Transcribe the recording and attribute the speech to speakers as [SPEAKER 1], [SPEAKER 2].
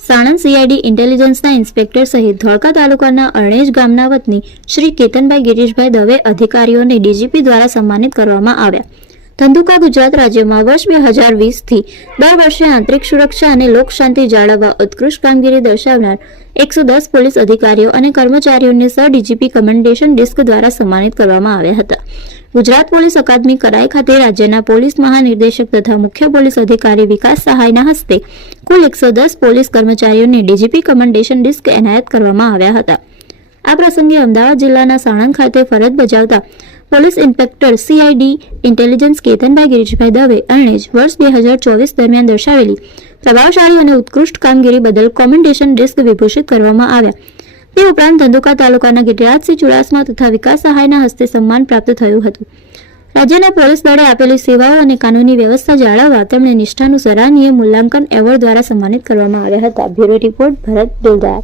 [SPEAKER 1] Sanand CID ઇન્ટેલિજન્સના inspector સહિત ધોળકા તાલુકાના અરણેજ ગામના વતની શ્રી કેતનભાઈ ગિરીશભાઈ દવે અધિકારીઓને ડીજીપી દ્વારા સન્માનિત કરવામાં આવ્યા. ધંધુકા ગુજરાત રાજ્યમાં વર્ષ બે હજાર વીસથી દર વર્ષે આંતરિક સુરક્ષા અને લોકશાંતિ જાળવવા ઉત્કૃષ્ટ કામગીરી દર્શાવનાર એકસો દસ પોલીસ અધિકારીઓ અને કર્મચારીઓને સર ડીજીપી કમેન્ડેશન ડિસ્ક દ્વારા સન્માનિત કરવામાં આવ્યા હતા. ગુજરાત પોલીસ અકાદમી કરાઈ ખાતે રાજ્યના પોલીસ મહાનિર્દેશક તથા મુખ્ય પોલીસ અધિકારી વિકાસ સહાયના હસ્તે કુલ એકસો દસ પોલીસ કર્મચારીઓને ડીજીપી કમેન્ડેશન ડિસ્ક એનાયત કરવામાં આવ્યા હતા. આ પ્રસંગે અમદાવાદ જિલ્લાના સાણંદ ખાતે ફરજ બજાવતા police inspector CID intelligence Ketanbhai Girishbhai Dave Aranej વર્ષ બે હજાર ચોવીસ દરમિયાન દર્શાવેલી પ્રભાવશાળી અને ઉત્કૃષ્ટ કામગીરી બદલ કોમેન્ડેશન ડિસ્ક વિભૂષિત કરવામાં આવ્યા. તે ઉપરાંત ધંધુકા તાલુકાના ગિરિરાજસિંહ ચુડાસમા તથા વિકાસ સહાયના હસ્તે સન્માન પ્રાપ્ત થયું હતું. રાજ્યના પોલીસ દળે આપેલી સેવાઓ અને કાનૂની વ્યવસ્થા જાળવવા તેમણે નિષ્ઠાનું સરાહનીય મૂલ્યાંકન એવોર્ડ દ્વારા સન્માનિત કરવામાં આવ્યા હતા. Bureau report Bharat Dildar.